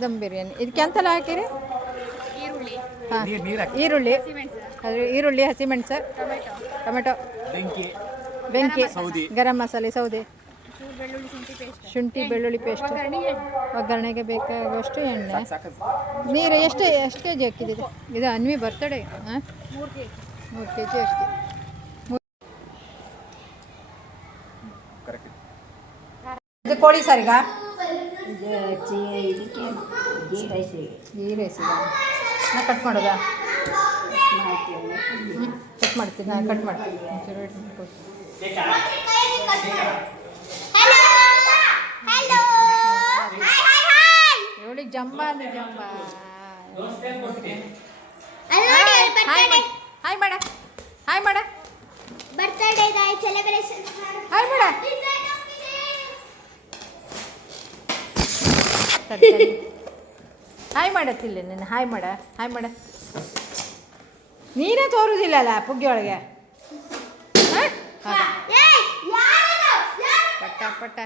ದಮ್ ಬಿರಿಯಾನಿ. ಇದಕ್ಕೆ ಎಂತೆಲ್ಲ ಹಾಕಿರಿ? ಹಾಂ, ಈರುಳ್ಳಿ, ಅದು ಈರುಳ್ಳಿ, ಹಸಿಮೆಣಸು, ಟೊಮೆಟೊ, ಬೆಂಕಿ, ಗರಂ ಮಸಾಲೆ, ಸೌದೆ, ಶುಂಠಿ ಬೆಳ್ಳುಳ್ಳಿ ಪೇಸ್ಟ್, ಒಗ್ಗರಣೆಗೆ ಬೇಕಾಗುವಷ್ಟು ಎಣ್ಣೆ. ನೀರು ಎಷ್ಟು ಕೆ ಜಿ ಹಾಕಿದ್ದೀರಿ? ಇದು ಅನ್ವಿ ಬರ್ತಡೇ. ಹಾಂ, 3 kg ಅಕ್ಕಿ. ಇದು ಕೋಳಿ ಸಾರಿಗ ಗೀ ರೈಸಿಗ ನಾ ಕಟ್ ಮಾಡೋದಾ? ಕಟ್ ಮಾಡ್ತೀನಿ, ನಾನು ಕಟ್ ಮಾಡ್ತೀನಿ. ಇವಳಿಗೆ ಜಂಬ ಅಂದ್ರೆ ಜಂಬ. ಹಾಯ್ ಮಾಡ, ಹಾಯ್ ಮಾಡ, ಬರ್ತ್ಡೇ ಸೆಲೆಬ್ರೇಷನ್ ಹಾಯ್ ಮಾಡ. ಹಾಯ್ ಮಾಡತ್ತಿಲ್ಲ ನೀನು. ಹಾಯ್ ಮಾಡ, ಹಾಯ್ ಮಾಡ. ನೀನೇ ತೋರುದಿಲ್ಲಲ್ಲ ಪುಗ್ಗಿಯೊಳಗೆ. ಪಟ್ಟ ಪಟ್ಟ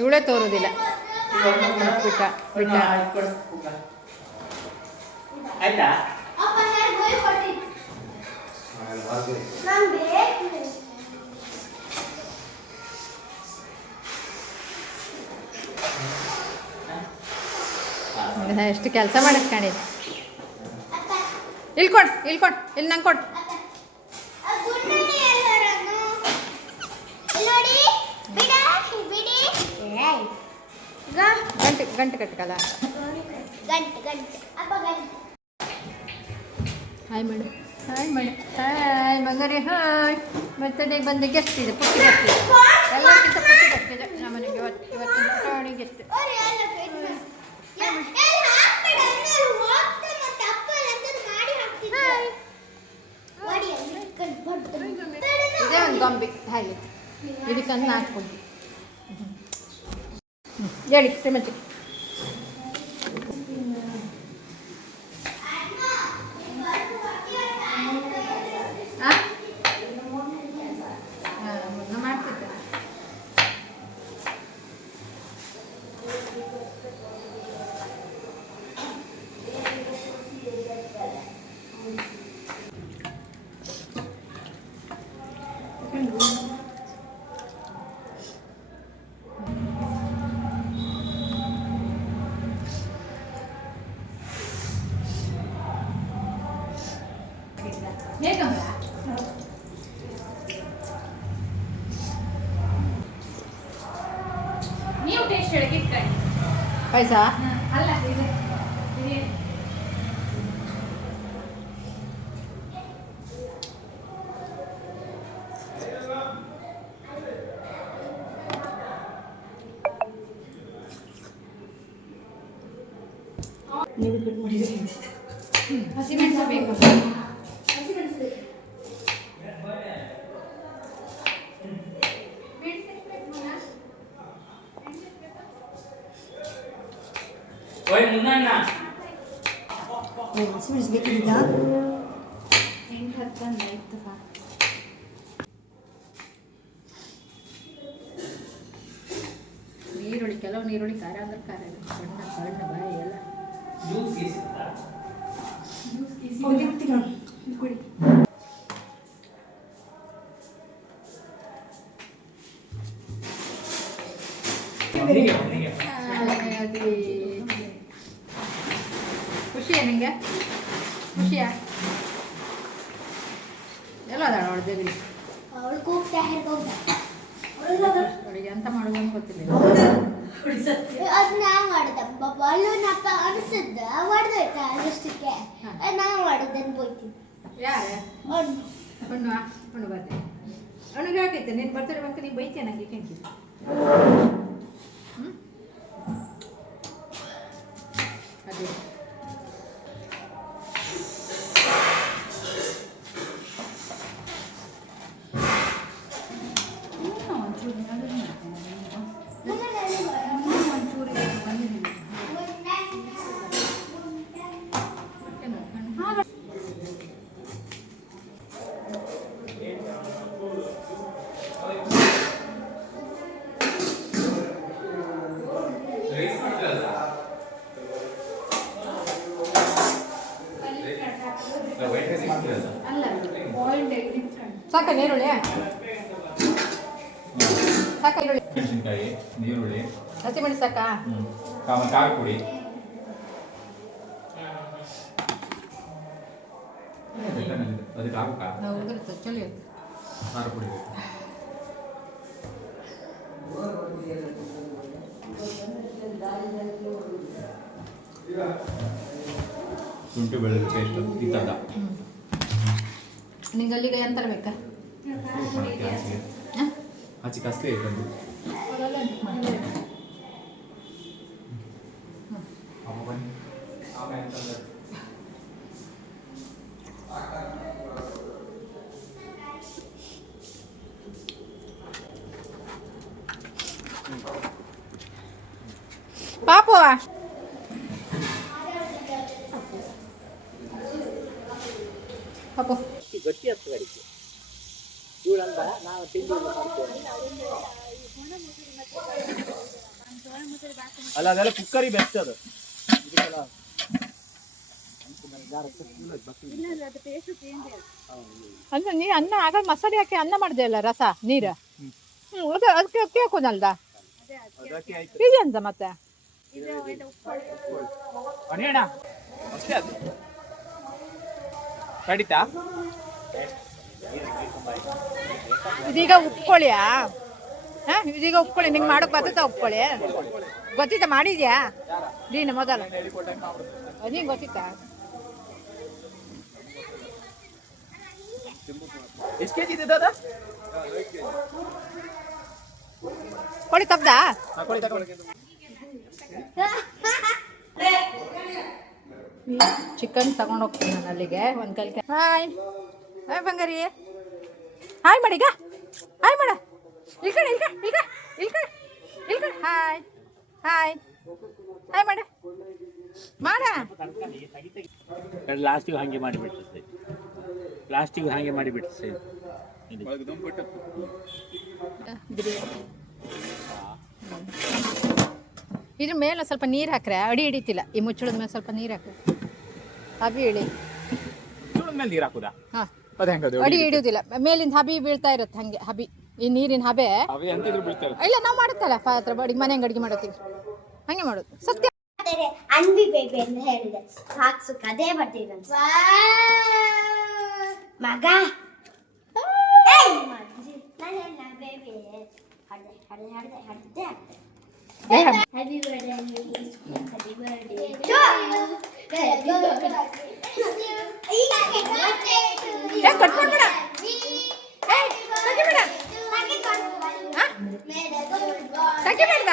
ಇವಳೇ ತೋರುದಿಲ್ಲ. ಬಿಟ್ಟ ಬಿಟ್ಟ. ಎಷ್ಟು ಕೆಲಸ ಮಾಡಕ್ಕೆ ಕಾಣಿದೆ. ಇಲ್ಕೊಂಡು ಇಲ್ಲಿ ನಂಗೆ ಕೊಟ್ಟು. ಗಂಟೆ ಕಟ್ಟಕಲ್ಲ. ಹಾಯ್ ಮಾಡು, ಹಾಯ್ ಮಾಡು, ಹಾಯ್ ಮಗರೇ, ಹಾಯ್. ಬರ್ತಡೇ ಬಂದ ಗೆಸ್ಟ್ ಇದೆ, ಪುಟ್ಟಿ ಗೆಸ್ಟ್ ಇದೆ, ಎಲ್ಲಕ್ಕಿಂತ ಪುಟ್ಟಿ ಗೆಸ್ಟ್ ಇದೆ ನಮ್ಮನೆಗೆ. ಇವತ್ತಿನ ಪುಟಾಣಿ ಗೆಸ್ಟ್. ಇದೇ ಒಂದು ಗೊಂಬೆ ಹಾಗೆ ಇದಕ್ಕನ್ನು ಹಾಕ್ಬೋದು. ಹೇಳಿ ಶ್ರೀಮಂತಿ. ಮಾಡ್ತಿದ್ದೆ ನೀವು ಟೇಸ್ಟ್ ಹೇಳಕ್ಕೆ ಇಟ್ಕೊಳ್ಳಿ. ಪಾಯಸ ಅಲ್ಲ ಇದೆ ಹಸಿಮೆಣಸು ಬೇಕು. ನೀರುಳ್ಳಿ, ಕೆಲವು ನೀರುಳ್ಳಿ ಖಾರ ಅಂದ್ರೆ ಖಾರ, ಸಣ್ಣ ಬಾಯಿ ಎಲ್ಲ. ಕುಡಿ. ಖುಷಿಯಾ ನಿಂಗೆ? ಖುಷಿಯಾ? ಎಲ್ಲ ಅದಾಳ ಅವಳು ಅವಳಿಗೆ ಎಂತ ಮಾಡೋದು ಅಂತ ಗೊತ್ತಿಲ್ಲ. ನಾ ಮಾಡಿದ ಅಲ್ಲೂನಪ್ಪ ಅನಿಸಿದ್ದ ಹೊಡೆದೋಯ್ತ ಅದಷ್ಟಕ್ಕೆ ನಾ ಮಾಡಿದ್ದನ್ನು ಬೋಯ್ತೀನಿ. ಯಾರು ಹಣ್ಣು ಬರ್ತೀನಿ ಅವನಿಗೆ ಹಾಕೈತೆ. ನೀನು ಬರ್ತಡೆ ಬಂಕ ನೀನು ಬೈತೀಯ ನನಗೆ ಕೆಂಕಿ. ಅದೇ ಸಾಕ ನೀರುಳ್ಳಿ ಸಾಕ ಈರುಳ್ಳಿ ಮೆಣಸಿನಕಾಯಿ, ನೀರುಳ್ಳಿ, ಹಸಿಮೆಣಸು ಸಾಕಾ ಖಾರ ಪುಡಿ, ಅದಕ್ಕೆ ಹಾಕುತ್ತಾ ಉದುರುತ್ತೆ ಚಳಿ ಖಾರ ಪುಡಿ ಶುಂಠಿ ಬೆಳ್ಳುಳ್ಳಿ ಪೇಸ್ಟ್ ಈ ಥರದ ನಿಂಗೆ ಅಲ್ಲಿಗೆ ಎಂತ ಬೇಕಾ ಆಚೆ ಕಸ್ತೆ ಐತಂದು ಪಾಪು ಪಾಪು ಗಟ್ಟಿ ಆಗ್ತದೆ ಅಡಿಕೆ ಇವಳಂದ ನಾವು ತಿಂಡಿ ಅಲ್ಲ ಅದೆಲ್ಲ ಕುಕ್ಕರಿ ಬೆಸ್ಟ್ ಅದು ಅಂದ್ರೆ ನೀ ಅನ್ನ ಆಗ ಮಸಾಲೆ ಹಾಕಿ ಅನ್ನ ಮಾಡಿದೆ ಅಲ್ಲ ರಸ ನೀರು ಅದಕ್ಕೆ ಅಕ್ಕಿ ಹಾಕೋದಲ್ದ ಇದೆ ಅಂತ ಮತ್ತೆ ಅಣ್ಣ ಅಷ್ಟೇ ಅದು ಕಡಿತಾ ಇದೀಗ ಉಪ್ಕೊಳ್ಳಿಯಾ ಹಾ ಇದೀಗ ಉಪ್ಕೊಳ್ಳಿ ನಿಂಗೆ ಮಾಡೋಕೆ ಬರ್ತದ ಉಪ್ಕೊಳ್ಳಿ ಗೊತ್ತಿತ್ತ ಮಾಡಿದ್ಯಾ ನೀನು ಮೊದಲ ನೀನು ಗೊತ್ತಿತ್ತಾ ಎಷ್ಟು ಕೆಜಿ ಇದೆ ದಾದಾ ಕೋಳಿ ತಪ್ಪದಾ ಚಿಕನ್ ತಗೊಂಡು ಹೋಗ್ತೀನಿ ನಾನು ಅಲ್ಲಿಗೆ ಒಂದು ಕಲ್ಕೆ ಹಾಯ್ ಹಾಯ್ ಬಂಗಾರಿ ಹಾಯ್ ಮಾಡೀಗ ಹಾಯ್ ಮಾಡ ಇಲ್ಕಡೆ ಹಾಯ್ ಹಾಯ್ ಹಾಯ್ ಮಾಡ ಮಾಡ ಲಾಸ್ಟಿಗೆ ಹಾಗೆ ಮಾಡಿಬಿಡ್ತದೆ ಲಾಸ್ಟಿಗೆ ಹಾಗೆ ಮಾಡಿಬಿಡ್ತದೆ ಇದ್ರ ಮೇಲೆ ಸ್ವಲ್ಪ ನೀರು ಹಾಕ್ರೆ ಅಡಿ ಹಿಡಿತಿಲ್ಲ ಈ ಮುಚ್ಚಳದ ಮೇಲೆ ಸ್ವಲ್ಪ ನೀರು ಹಾಕ್ರೆ ಹಬಿ ಇಳಿ ಮೇಲೆ ನೀರು ಹಾಕುದಾ ಹಾಂ ಅಡಿ ಹಿಡಿಯೋದಿಲ್ಲ ಮೇಲಿಂದ ಹಬಿ ಬೀಳ್ತಾ ಇರುತ್ತೆ ಹಂಗೆ ಹಬಿ ಈ ನೀರಿನ ಹಬೆ ಇಲ್ಲ ನಾವು ಮಾಡುತ್ತಲ್ಲ ಪಾತ್ರ ಅಡಿಗೆ ಮನೆ ಅಡಿಗೆ ಮಾಡತ್ತೀವಿ ಹಂಗೆ ಮಾಡೋದು ಸತ್ಯ ಅನ್ವಿ ಬೇಬಿ ಅಂತ ಹೇಳಿದೆ ಹಾಕ್ಸು ಕದೇ ಬರ್ತಿದ್ದ ಮಗ baby ಹಡ್ದೆ Happy birthday, happy birthday to you. Happy birthday to you. ಏ ಕಟ್ ಮಾಡ್ಬೇಡ ಏ ತೆಗಿಬೇಡ ಹಾ ತೆಗಿಬೇಡ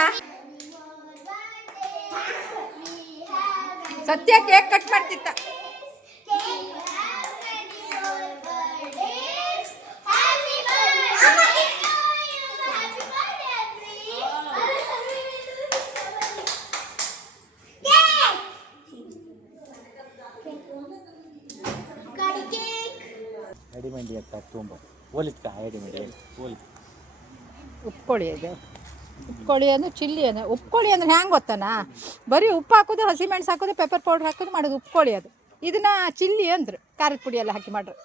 ಸತ್ಯ ಕೇಕ್ ಕಟ್ ಮಾಡ್ತಿತ್ತ ರೆಡಿಮೇಡ್ ಅಂತ ತುಂಬ ಹೋಲಿಸ್ತಾ ರೆಡಿಮೇಡ್ ಹೋಲಿಸ್ ಉಪ್ಕೊಳ್ಳಿ ಇದೆ ಉಪ್ಕೊಳ್ಳಿ ಅಂದ್ರೆ ಚಿಲ್ಲಿ ಅಂದರೆ ಉಪ್ಕೊಳ್ಳಿ ಅಂದ್ರೆ ಹ್ಯಾಂಗೆ ಗೊತ್ತಾನ ಬರೀ ಉಪ್ಪು ಹಾಕೋದು ಹಸಿಮೆಣಸು ಹಾಕೋದು ಪೆಪ್ಪರ್ ಪೌಡ್ರ್ ಹಾಕೋದು ಮಾಡೋದು ಉಪ್ಕೊಳ್ಳಿ ಅದು ಇದನ್ನ ಚಿಲ್ಲಿ ಅಂದ್ರೆ ಖಾರದ ಪುಡಿ ಎಲ್ಲ ಹಾಕಿ ಮಾಡ್ರಿ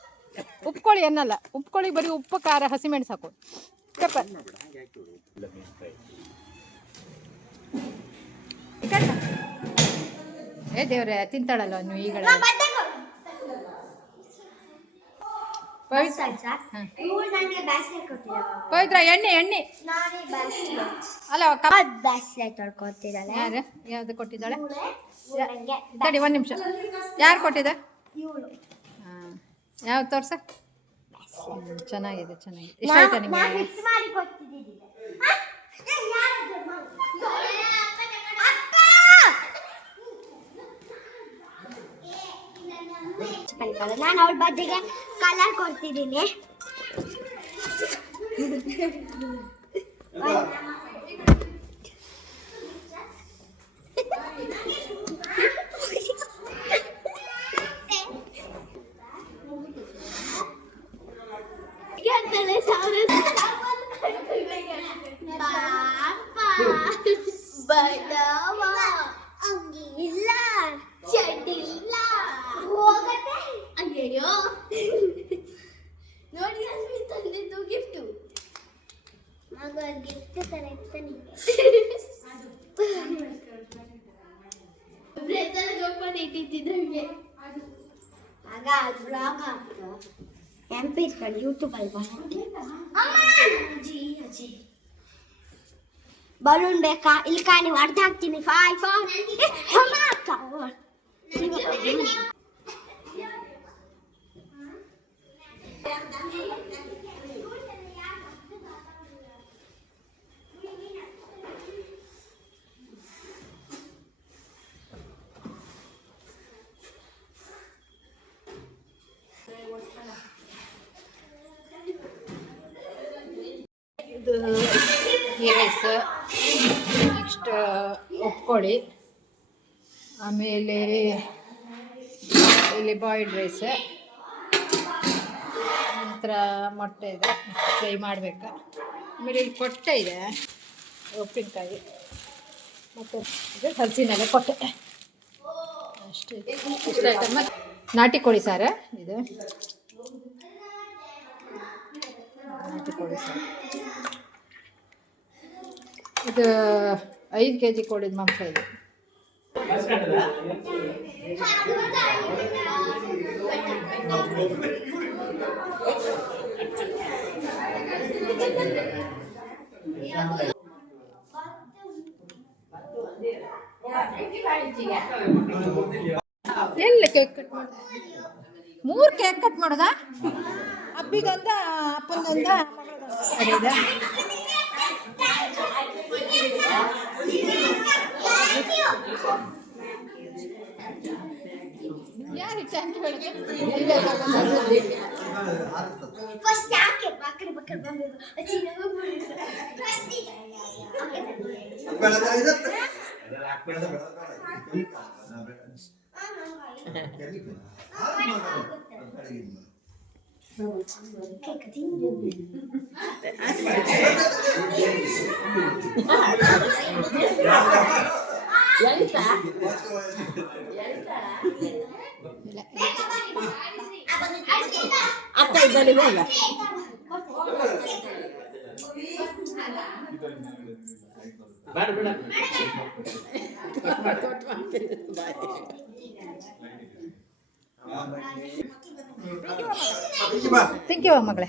ಉಪ್ಕೊಳ್ಳಿ ಅನ್ನಲ್ಲ ಉಪ್ಕೊಳ್ಳಿ ಬರೀ ಉಪ್ಪು ಖಾರ ಹಸಿಮೆಣಸು ಹಾಕೋದು ಪೆಪ್ಪರ್ ಏ ದೇವ್ರೆ ತಿಂತಾಳಲ್ಲ ನೀವು ಈಗ ಪವಿತ್ರ ಎಣ್ಣೆ ಅಲ್ಲ ಯಾರು ಯಾವ್ದು ಕೊಟ್ಟಿದ್ದಾಳೆ ತಡಿ ಒಂದು ನಿಮಿಷ ಯಾರು ಕೊಟ್ಟಿದ್ದ ಹಾಂ ಯಾವ್ದು ತೋರ್ಸ ಚೆನ್ನಾಗಿದೆ ಚೆನ್ನಾಗಿದೆ ಇಷ್ಟ ಆಯ್ತಾ ನಿಮಗೆ ನಾನು ಅವಳ ಬದಿಗೆ ಕಲರ್ ಕೊಡ್ತಿದ್ದೀನಿ ಇಲ್ಲ ಚಡ್ಡಿಲ್ಲ ಹೋಗತ್ತೆ ಅಯ್ಯಯ್ಯೋ ನೋಡಿ ಅನ್ವಿತ ಆಗ ಗಿಫ್ಟ್ ತರ ಇರ್ತಾನೆ ಇಟ್ಟಿದ್ದಂಗೆ ಆಗ ಅದು ಬ್ಲಾಗ್ ಹಾಕ್ತು MP ಇಟ್ಕೊಂಡು ಯೂಟ್ಯೂಬಲ್ಲಿ ಬರುತ್ತೆ ಅಜ್ಜಿ ಬಲೂನ್ ಬೇಕಾ ಇಲ್ಲಿ ಕಾಣಿ ಅರ್ಧ ಹಾಕ್ತೀನಿ ಇದು ಗೀ ರೈಸ್, ನೆಕ್ಸ್ಟ್ ಒಪ್ಕೊಳ್ಳಿ, ಆಮೇಲೆ ಇಲ್ಲಿ ಬಾಯ್ಲ್ಡ್ ರೈಸ್, ನಂತರ ಮೊಟ್ಟೆ ಇದೆ ಫ್ರೈ ಮಾಡಬೇಕಾ, ಆಮೇಲೆ ಇಲ್ಲಿ ಕೊಟ್ಟೆ ಇದೆ, ಉಪ್ಪಿನಕಾಯಿ ಮತ್ತು ಇದು ಹಲಸಿನೆಲೆ ಕೊಟ್ಟೆ ಅಷ್ಟೇ. ಇಷ್ಟ ಆಯ್ತು. ಮತ್ತು ನಾಟಿ ಕೋಳಿ ಸಾರು ಇದು, ನಾಟಿ ಕೋಳಿ ಸಾರು ಇದು 5 kg ಕೋಳಿದ ಮಾಂಸ ಇದೆ. ಎಲ್ಲ ಕೇಕ್ ಕಟ್ ಮಾಡ 3 ಕೇಕ್ ಕಟ್ ಮಾಡೋದಾ? ಅಬ್ಬಿಗೊಂದ ಅಪ್ಪಂದೊಂದ ಮಗಳದೊಂದ ಯಾರಿಗೆ ಥ್ಯಾಂಕ್ ಯು ಹೇಳಿದೆ? ಅಕ್ಕ ಇದ್ದಲ್ಲಿ ಹೋಗ ಬೇಡ ಬೇಡ ಥ್ಯಾಂಕ್ ಯು ಮಗಳೇ.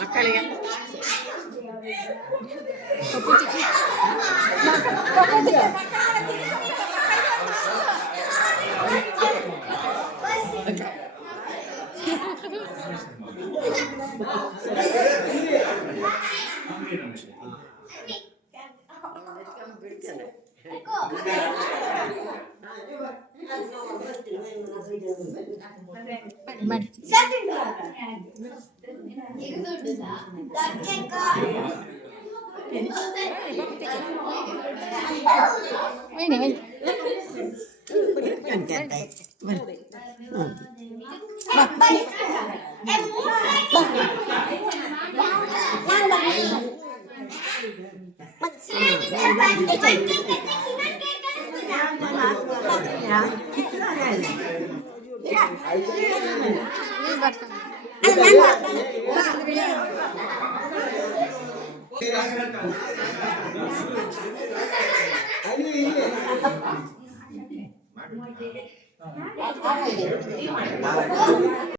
ಮಕ್ಕಳಿಗೆ ಮಾಡಿ